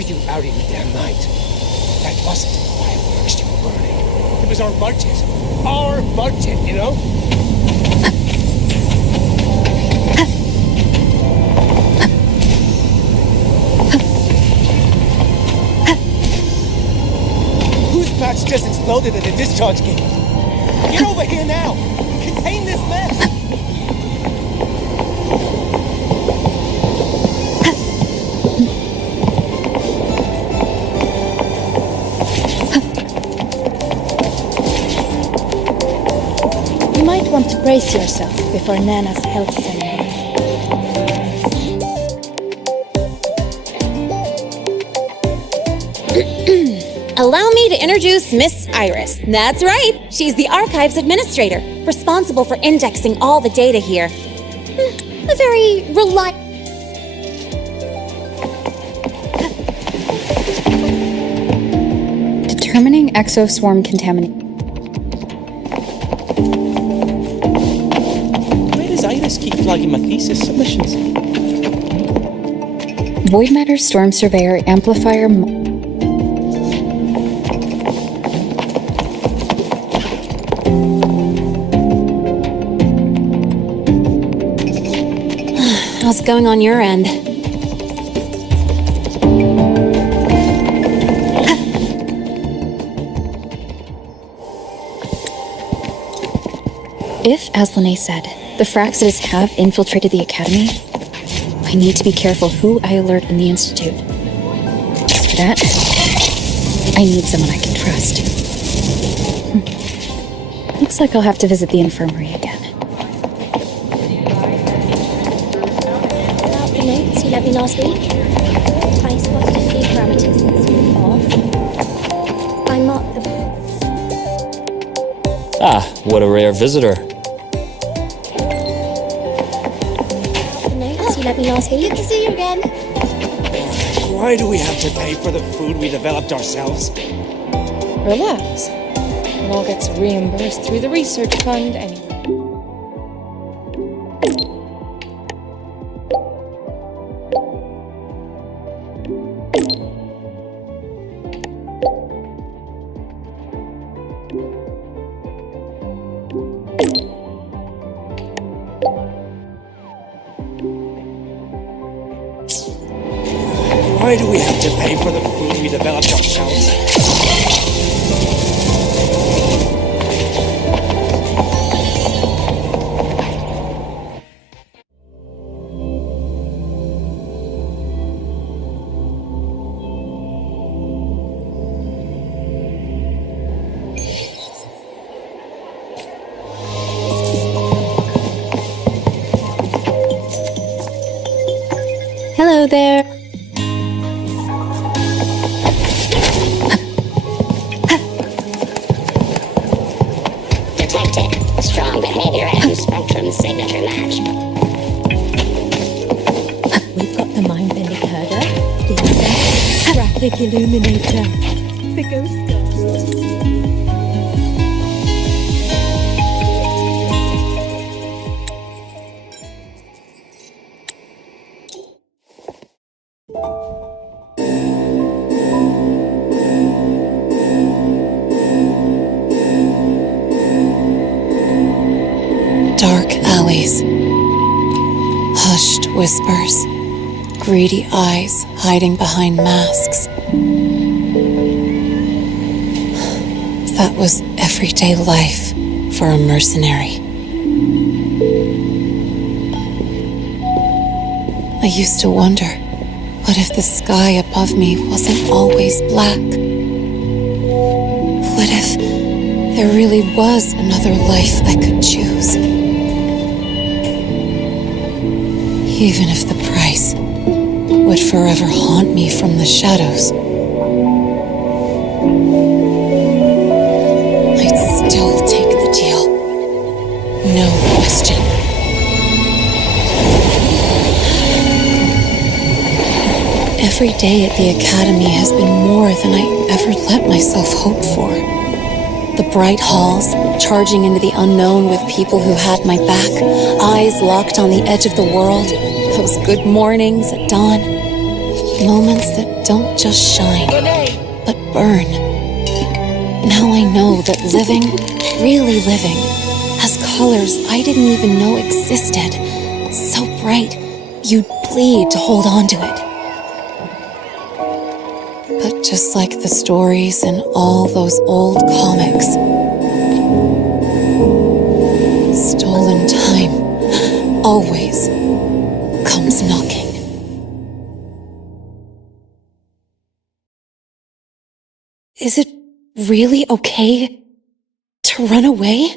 were you out in the damn night? That wasn't fireworks you were burning. It was our budget. Our budget, you know? Whose patch just exploded at the discharge gate? Get over here now! Contain this mess! You might want to brace yourself before Nana's health ceremony. Allow me to introduce Miss Iris. That's right. She's the Archives Administrator, responsible for indexing all the data here. A very Determining exoswarm contamination. Why does Iris keep flagging my thesis submissions? Void matter storm surveyor amplifier. How's it going on your end? If, as Lene said, the Fraxidus have infiltrated the Academy, I need to be careful who I alert in the Institute. For that, I need someone I can trust. Looks like I'll have to visit the infirmary again. About the notes you left me last week, I spotted a few parameters that seem off. I marked the... Ah, what a rare visitor. Let me last week. Good to see you again. Why do we have to pay for the food we developed ourselves? Relax. It all gets reimbursed through the research fund anyway. Why do we have to pay for the food we developed ourselves? Hello there. Strong behavior and Spectrum signature match. We've got the mind-bending herder, the graphic illuminator, the ghost girl. Dark alleys, hushed whispers, greedy eyes hiding behind masks. That was everyday life for a mercenary. I used to wonder, what if the sky above me wasn't always black? What if there really was another life I could choose? Even if the price would forever haunt me from the shadows, I'd still take the deal. No question. Every day at the Academy has been more than I ever let myself hope for. The bright halls, charging into the unknown with people who had my back, eyes locked on the edge of the world, those good mornings at dawn. Moments that don't just shine, but burn. Now I know that living, really living, has colors I didn't even know existed. So bright, you'd bleed to hold on to it. But just like the stories in all those old comics, stolen time always comes knocking. Is it really okay to run away?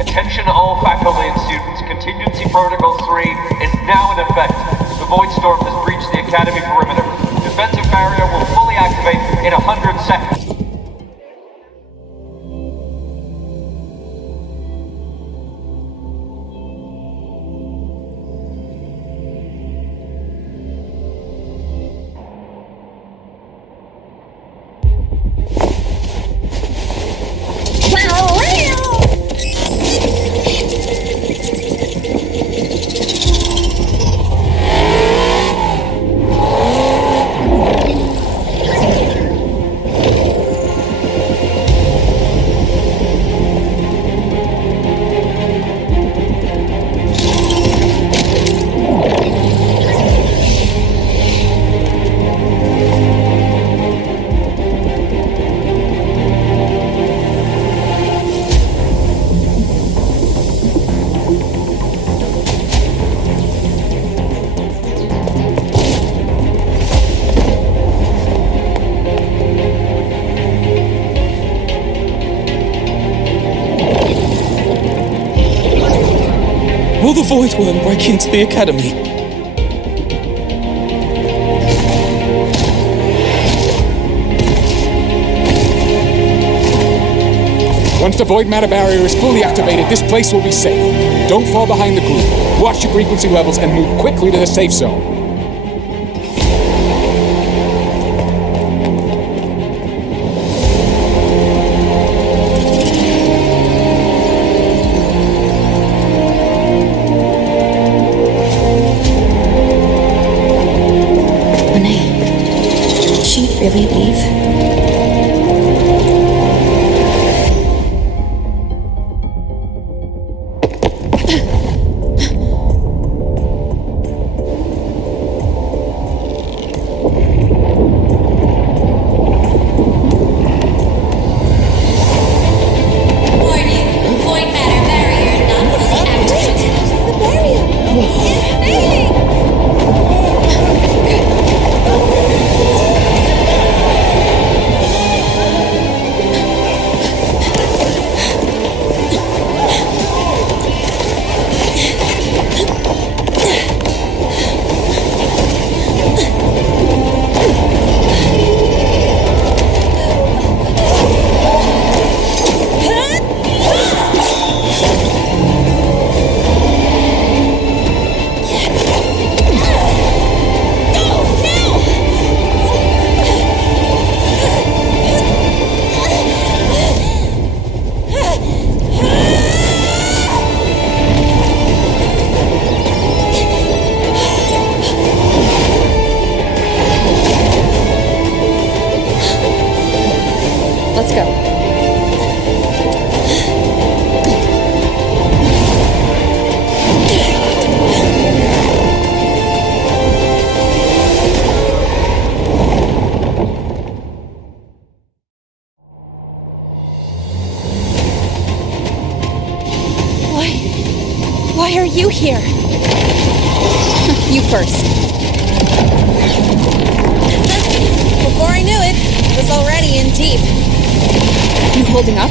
Attention all faculty and students, contingency protocol 3 is now in effect. The Void Storm has breached the Academy perimeter. Defensive barrier will fully activate in 100 seconds. Will the Void Worm break into the Academy? Once the void matter barrier is fully activated, this place will be safe. Don't fall behind the group. Watch your frequency levels and move quickly to the safe zone. Renee, did she really leave? Let's go. Why are you here? You first. Before I knew it, I was already in deep. You holding up?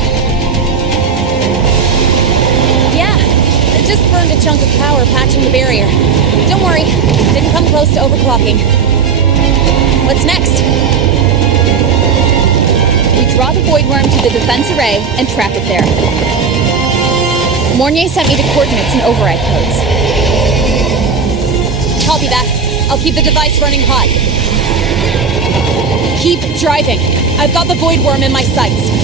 Yeah, I just burned a chunk of power patching the barrier. Don't worry, didn't come close to overclocking. What's next? We draw the void worm to the defense array and trap it there. Mornier sent me the coordinates and override codes. Copy that. I'll keep the device running hot. Keep driving. I've got the void worm in my sights.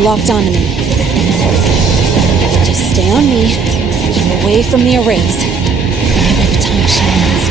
Locked onto me. Just stay on me. Keep away from the arrays. Every time shines.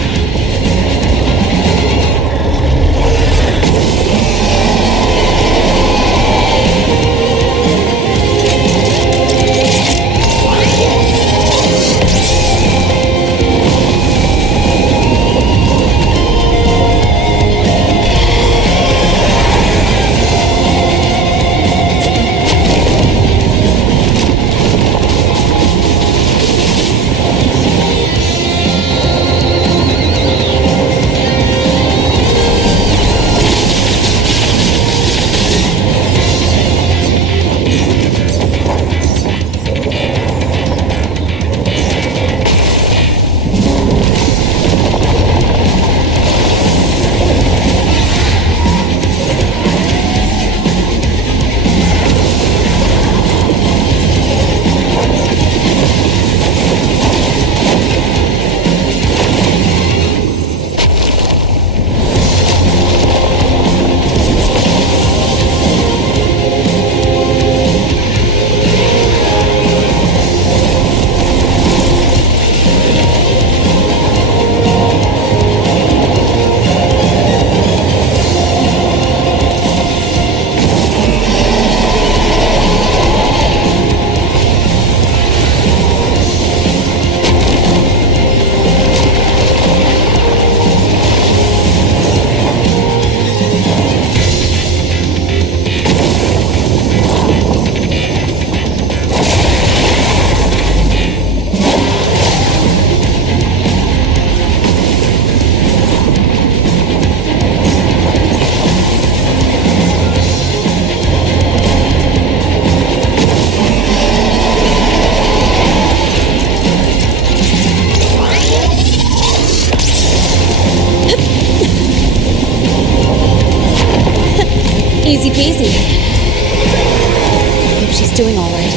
Easy peasy. Hope she's doing all right.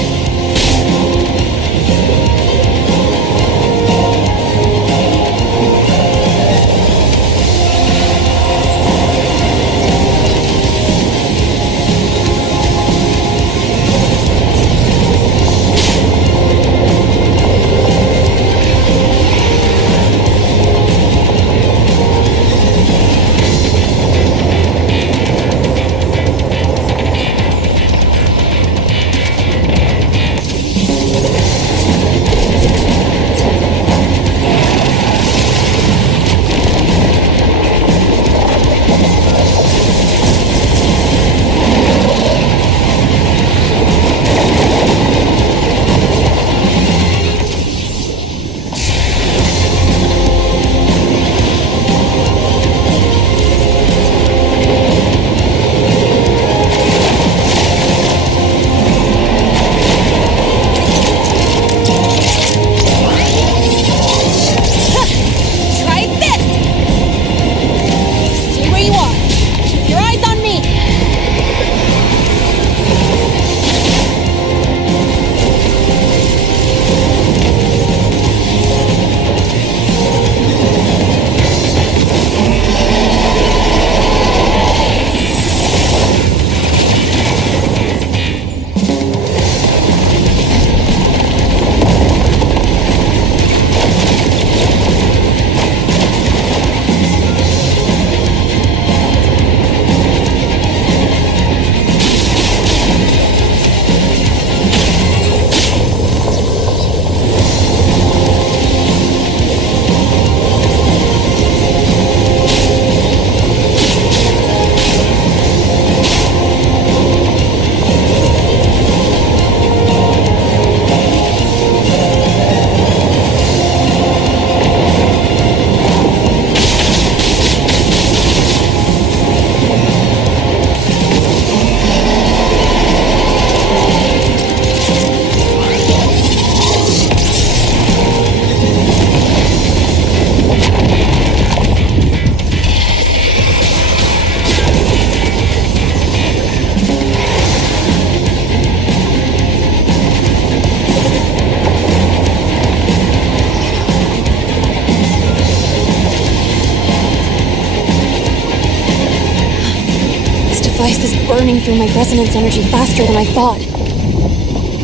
burning through my resonance energy faster than I thought.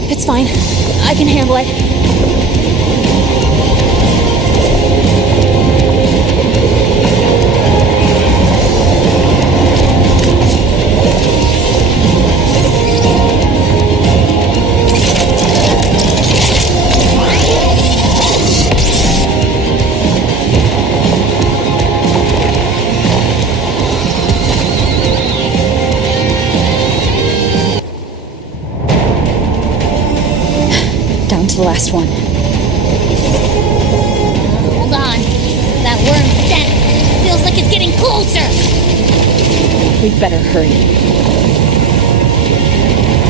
It's fine. I can handle it. Down to the last one. Hold on. That worm's set. Feels like it's getting closer. We'd better hurry.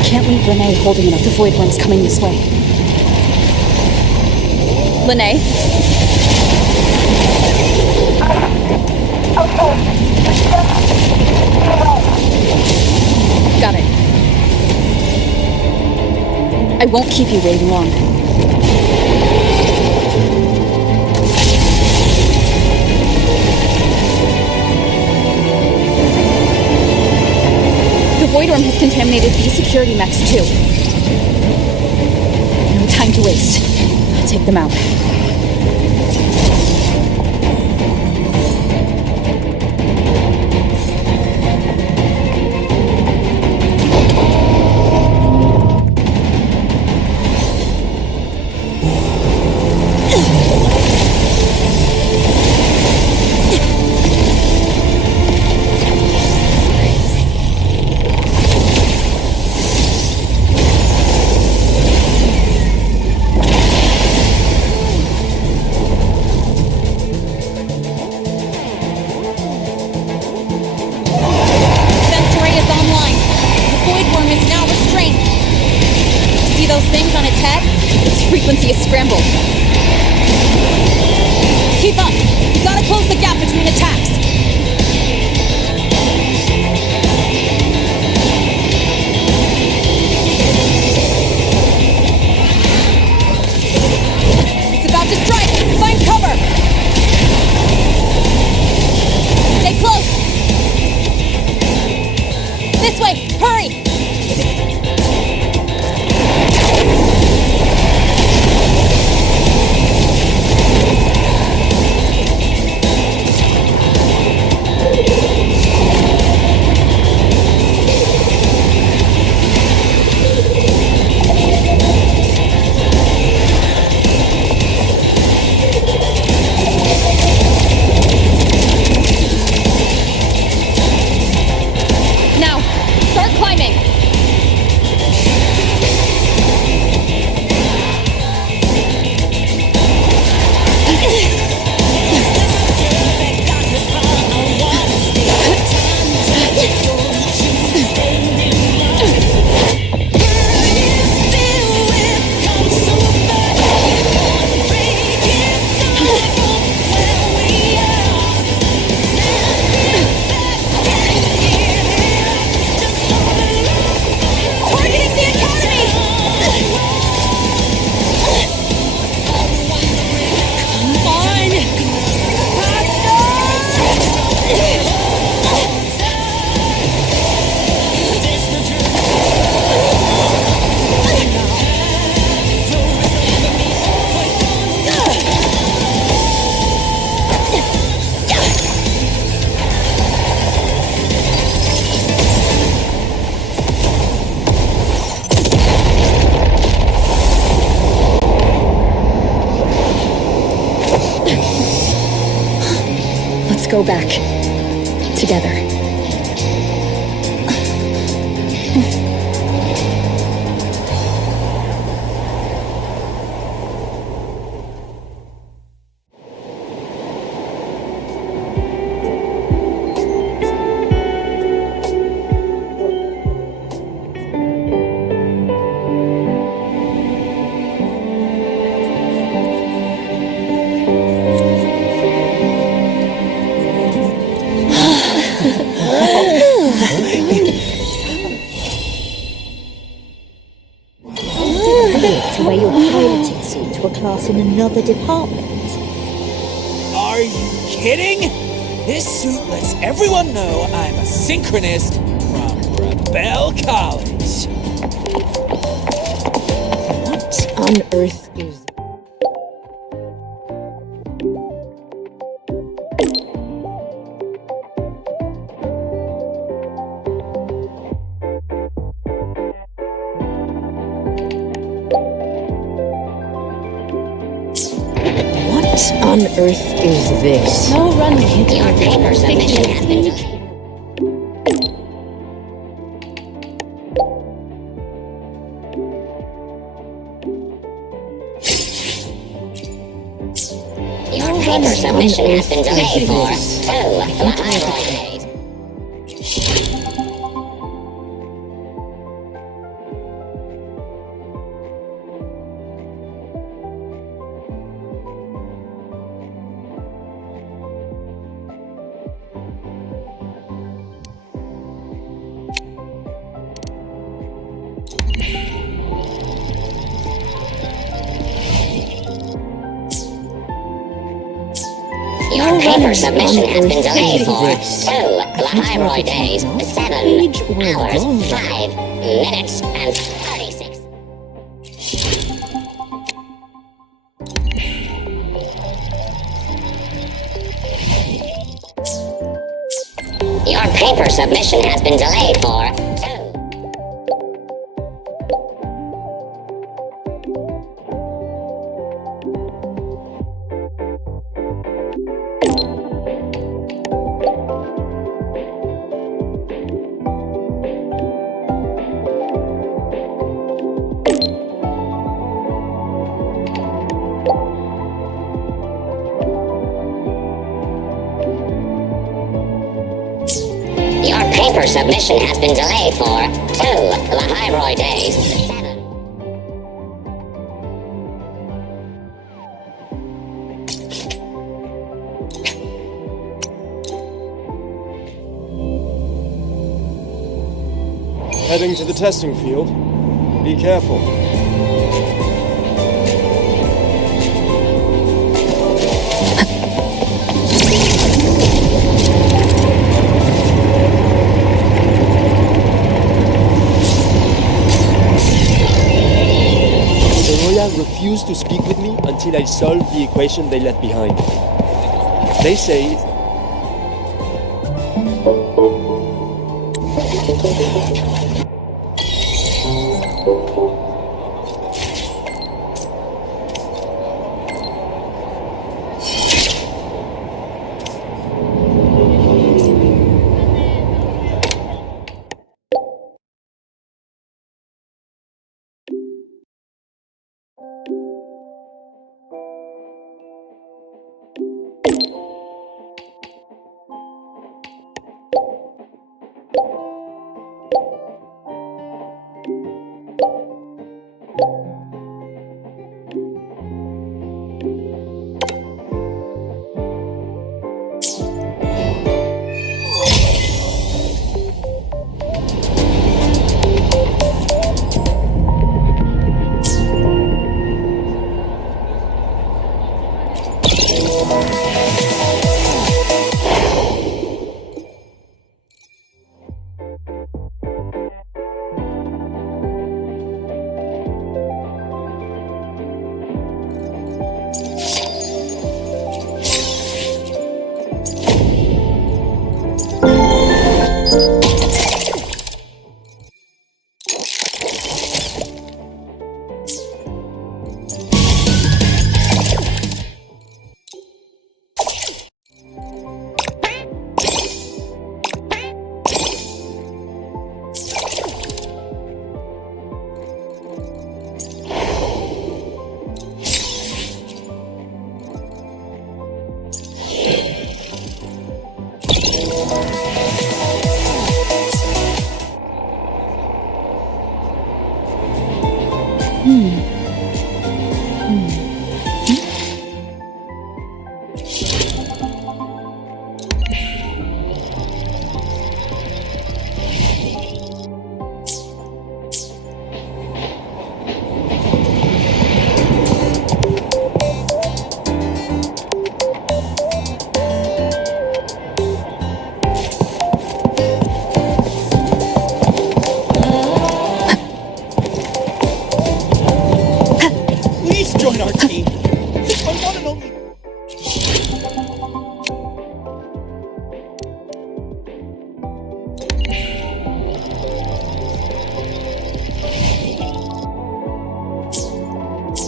Can't leave Lene holding it up. The void worm's coming this way. Lene? Got it. I won't keep you waiting long. The void worm has contaminated these security mechs too. No time to waste. I'll take them out. Frequency is scrambled. Keep up! You gotta close the gap between attacks! It's about to strike! Find cover! Stay close! This way! Hurry! Go back. Together. In another department. Are you kidding? This suit lets everyone know I'm a synchronist from Bell College. What on earth is... What on earth is this? No running. Your paper submission has been delayed. Your paper submission has been delayed for 2 laboratory days. Your paper submission has been delayed for 2 laboratory days, 7 hours, 5 minutes, and 36. Your paper submission has been delayed for 2. Your paper submission has been delayed for 2 laboratory days, 7. Heading to the testing field. Be careful. Refused to speak with me until I solved the equation they left behind. They say it's...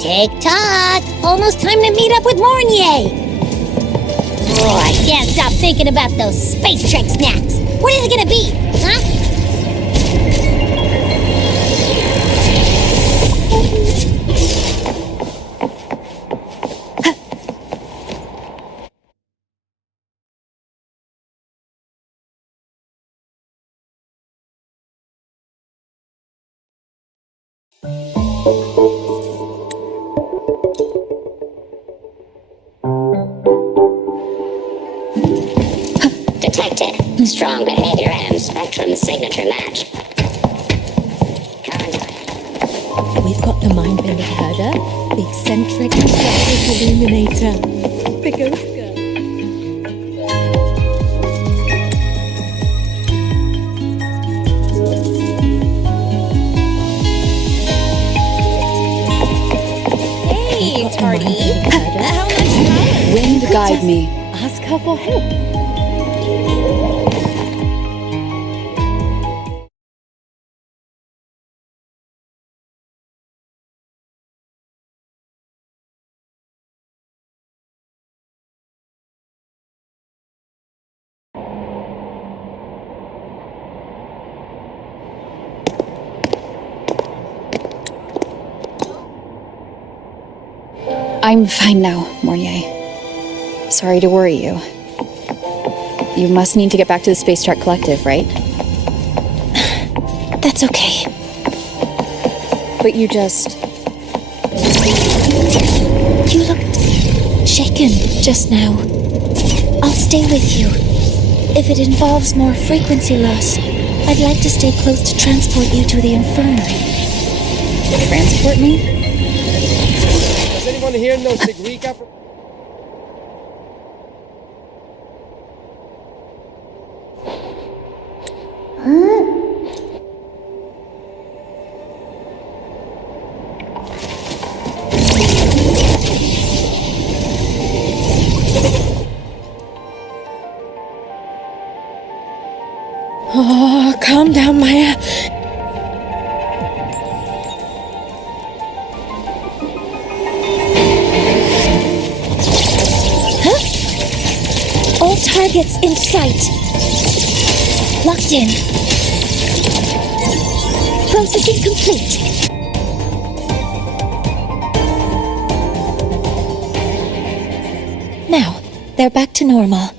Tick-tock! Almost time to meet up with Mornier! Oh, I can't stop thinking about those space trek snacks! What is it gonna be, huh? Detected. Strong behavior and spectrum signature match. We've got the mind-bending herder, the eccentric psychic illuminator, the ghost girl. Hey, Tardy. How much time? Wind guide me. Ask her for help. I'm fine now, Mornier. Sorry to worry you. You must need to get back to the Space Truck Collective, right? That's okay. But you just... You looked shaken just now. I'll stay with you. If it involves more frequency loss, I'd like to stay close to transport you to the infirmary. Transport me? Does anyone here know Sigrica? Oh, calm down, Maya. All targets in sight. Locked in. Processing complete. Now, they're back to normal.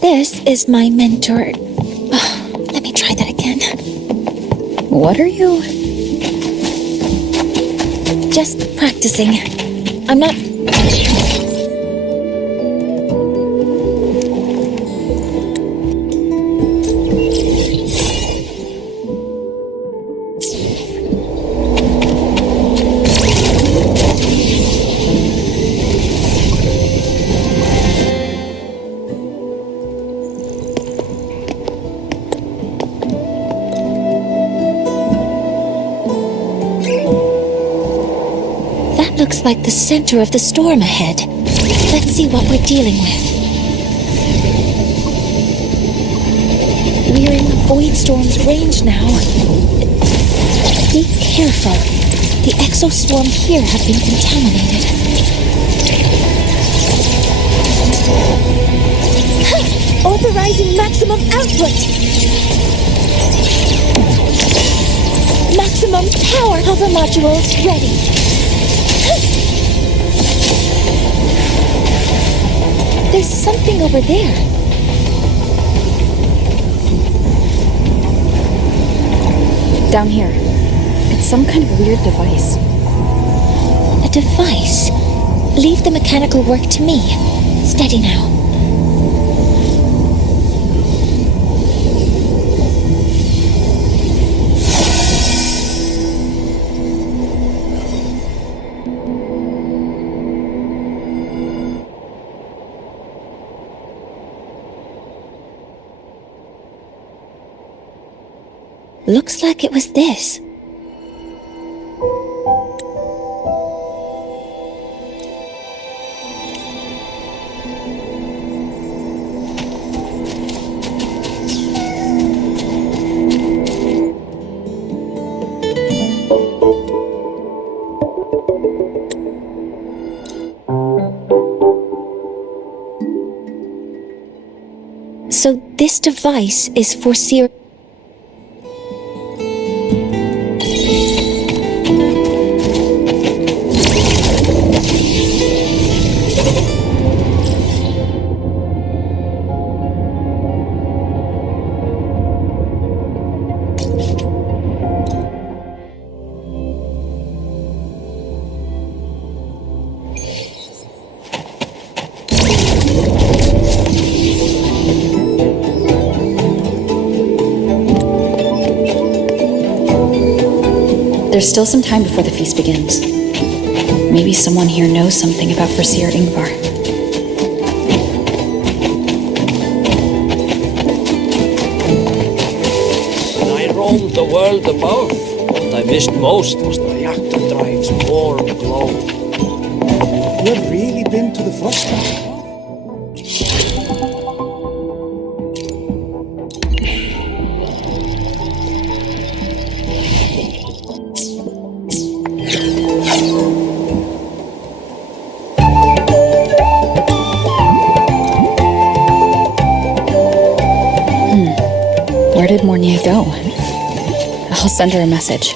This is my mentor. Oh, let me try that again. What are you? Just practicing. I'm not... Looks like the center of the storm ahead. Let's see what we're dealing with. We're in the Void Storm's range now. Be careful. The exoswarm here have been contaminated. Ha! Authorizing maximum output! Maximum power! Hover modules ready. There's something over there. Down here. It's some kind of weird device. device. Leave the mechanical work to me. Steady now. Looks like it was this. So this device is for Seer. There's still some time before the feast begins. Maybe someone here knows something about Foreseer Ingvar. When I roamed the world above, what I missed most was the reactor drive's warm glow. You have really been to the Frostland? Where did Mornier go? I'll send her a message.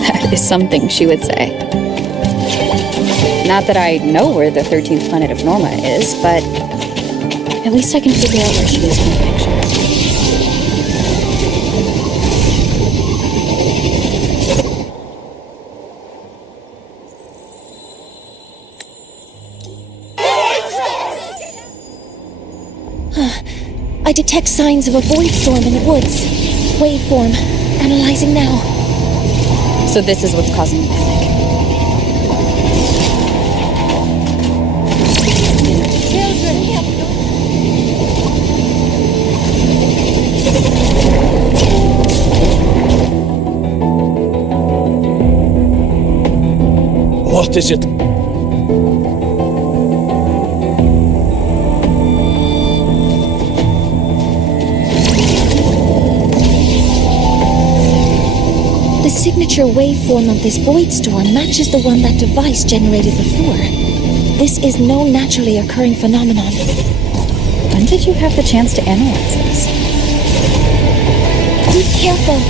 That is something she would say. Not that I know where the 13th planet of Norma is, but at least I can figure out where she is in the picture. I detect signs of a void storm in the woods. Waveform. Analyzing now. So this is what's causing the panic. What is it? The signature waveform of this void storm matches the one that device generated before. This is no naturally occurring phenomenon. When did you have the chance to analyze this? Be careful.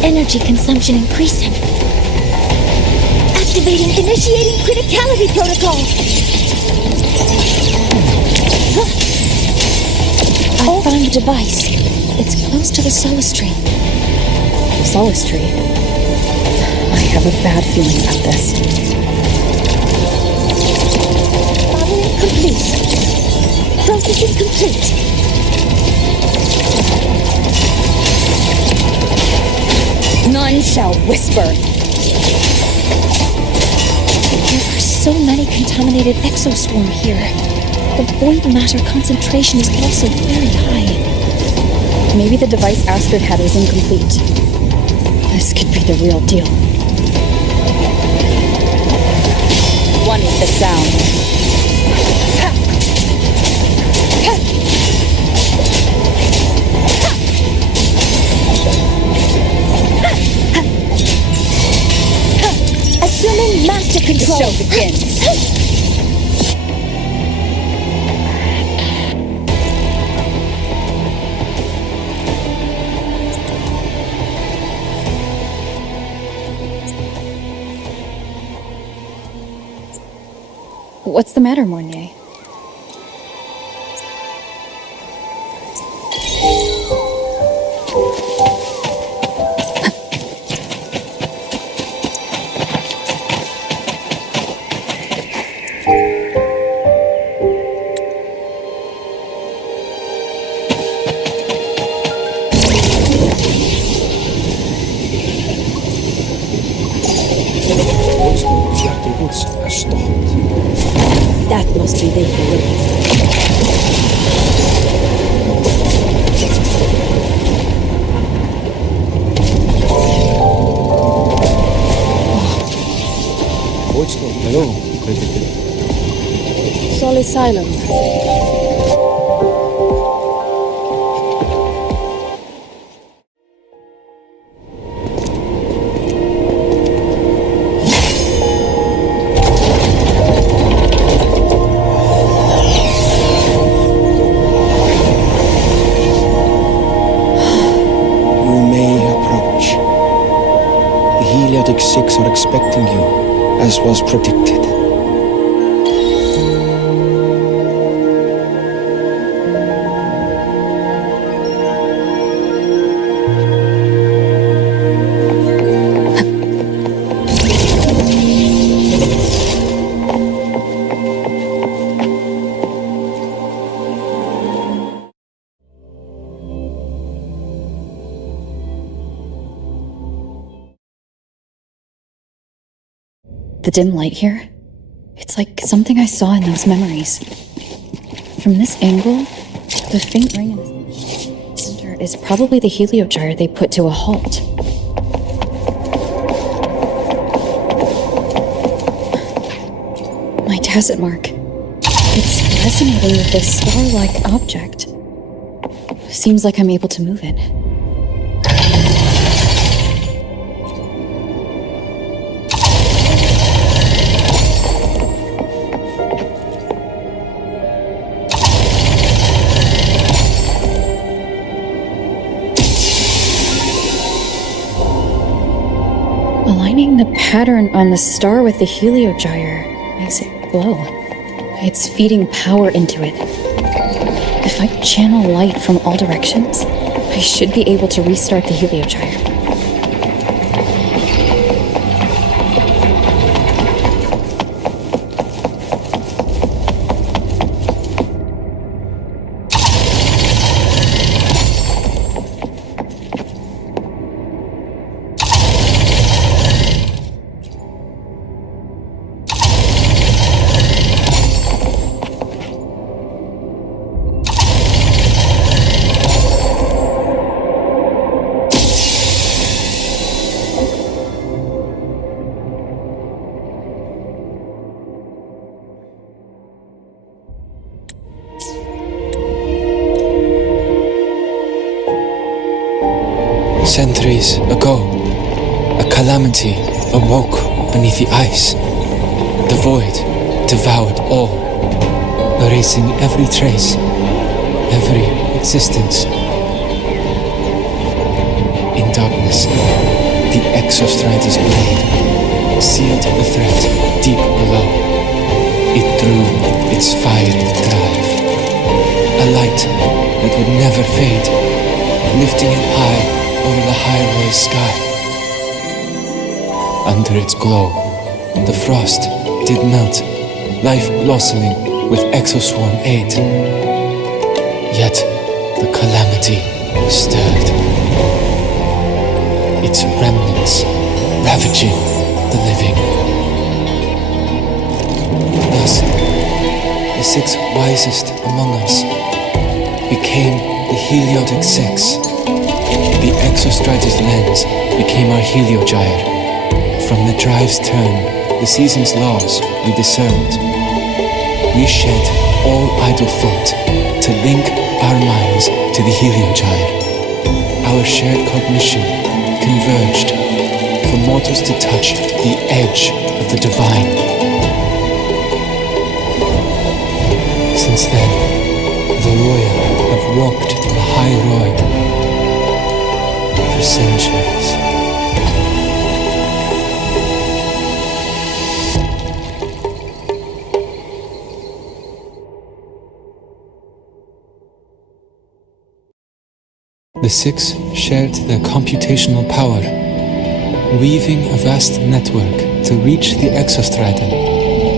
Energy consumption increasing. Initiating criticality protocol. I found the device. It's close to the Solaris tree. Solaris tree? I have a bad feeling about this. Modeling complete. Processing complete. None shall whisper. There are so many contaminated exoswarm here. The void matter concentration is also very high. Maybe the device Astrid had was incomplete. This could be the real deal. One with the sound. control. The show begins. What's the matter, Mornier? That must be the Hello. Solid silence. Are expecting you, as was predicted. The dim light here? It's like something I saw in those memories. From this angle, the faint ring in the center is probably the heliogyre they put to a halt. My tacit mark. It's resonating with this star-like object. Seems like I'm able to move it. Aligning the pattern on the star with the heliogyre makes it glow. It's feeding power into it. If I channel light from all directions, I should be able to restart the heliogyre. Centuries ago, a calamity awoke beneath the ice. The void devoured all, erasing every trace, every existence. In darkness, the Exostrider's blade sealed the threat deep below. It drew its fiery drive, a light that would never fade, lifting it high over the highway sky. Under its glow, the frost did melt, life blossoming with exoswarm aid. Yet the calamity stirred, its remnants ravaging the living. Thus, the six wisest among us became the Heliotic Six. The Exostrider's lens became our heliogyre. From the drive's turn, the season's laws we discerned. We shed all idle thought to link our minds to the heliogyre. Our shared cognition converged for mortals to touch the edge of of the divine. Since then, the royal have walked the high road for centuries. The six shared their computational power, weaving a vast network to reach the exostratum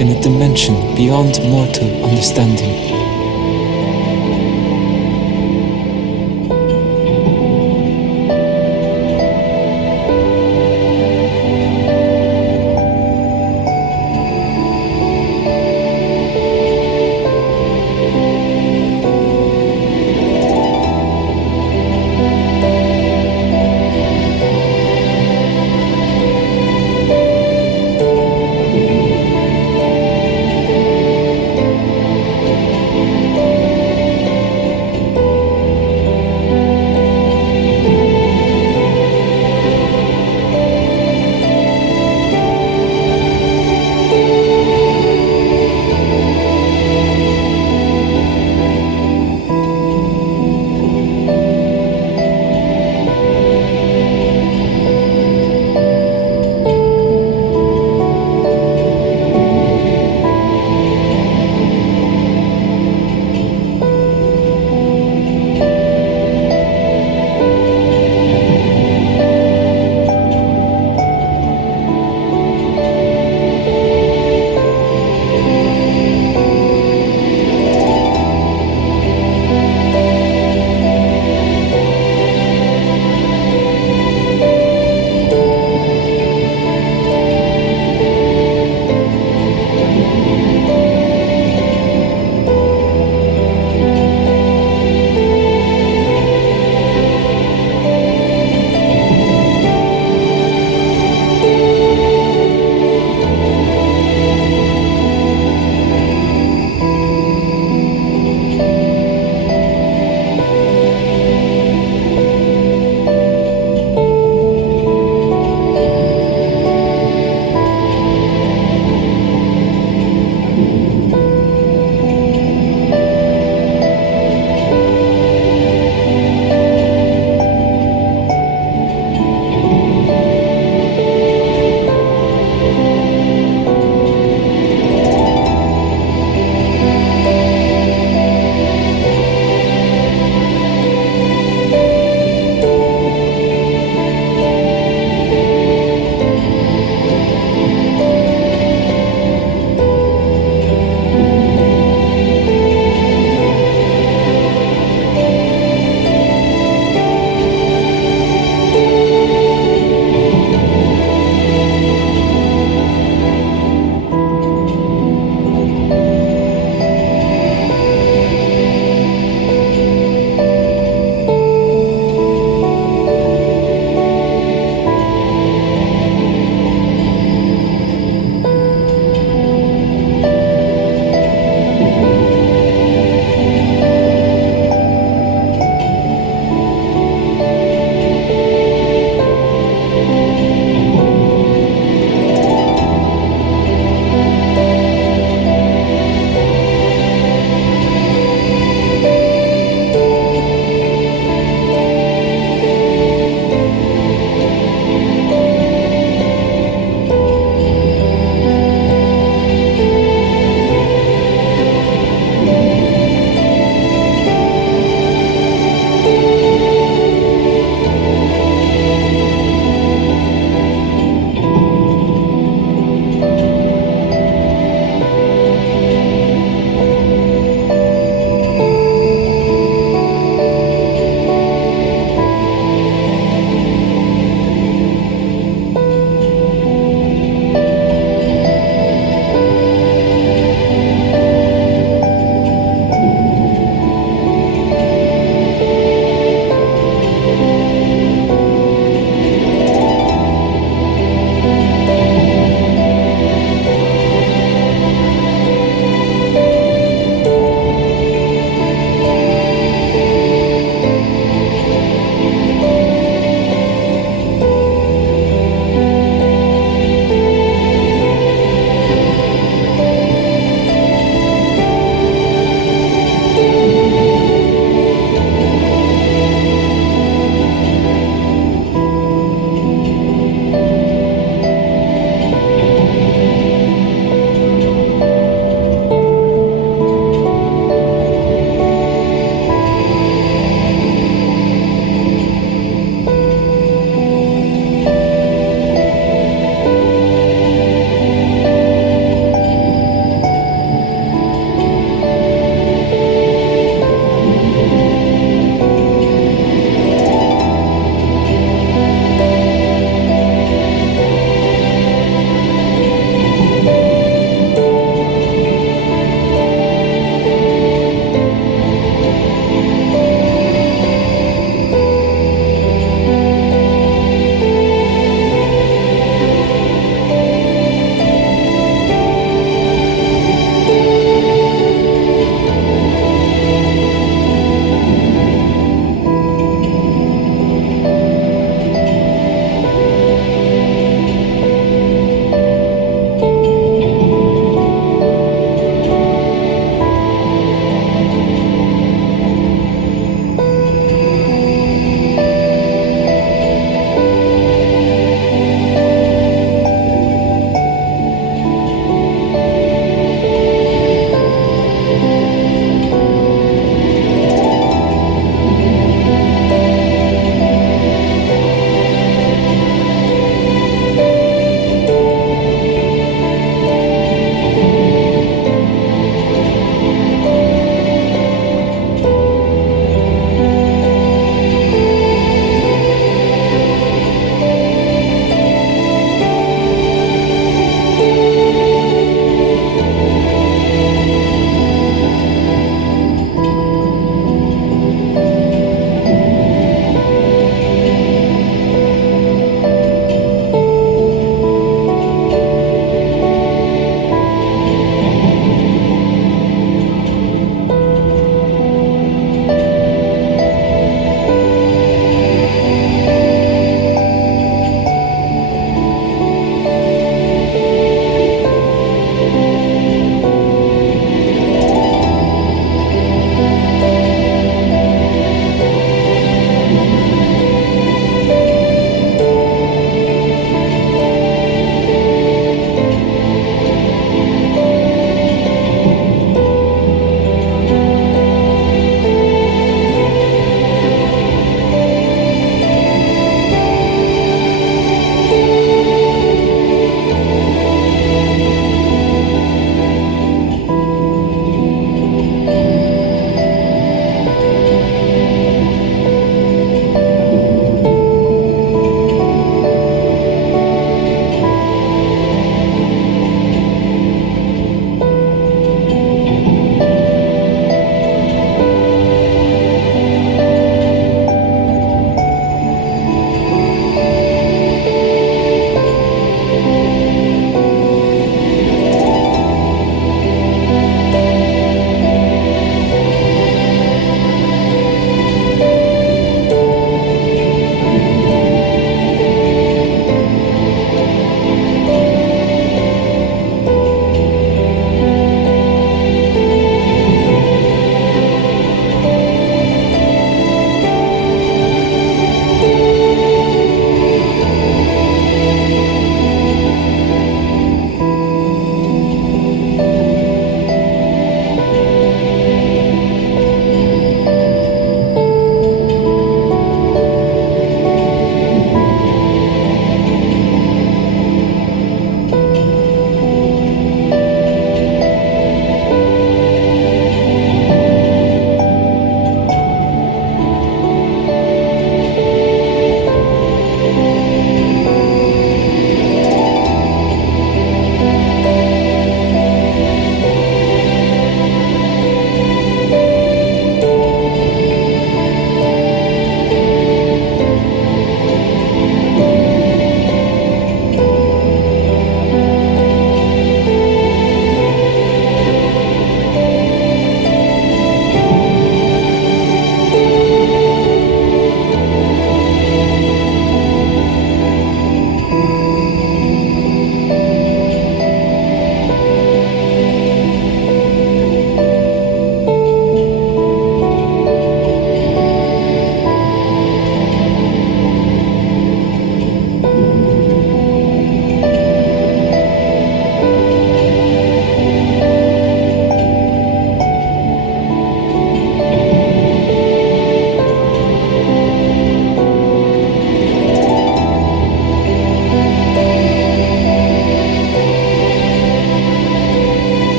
in a dimension beyond mortal understanding.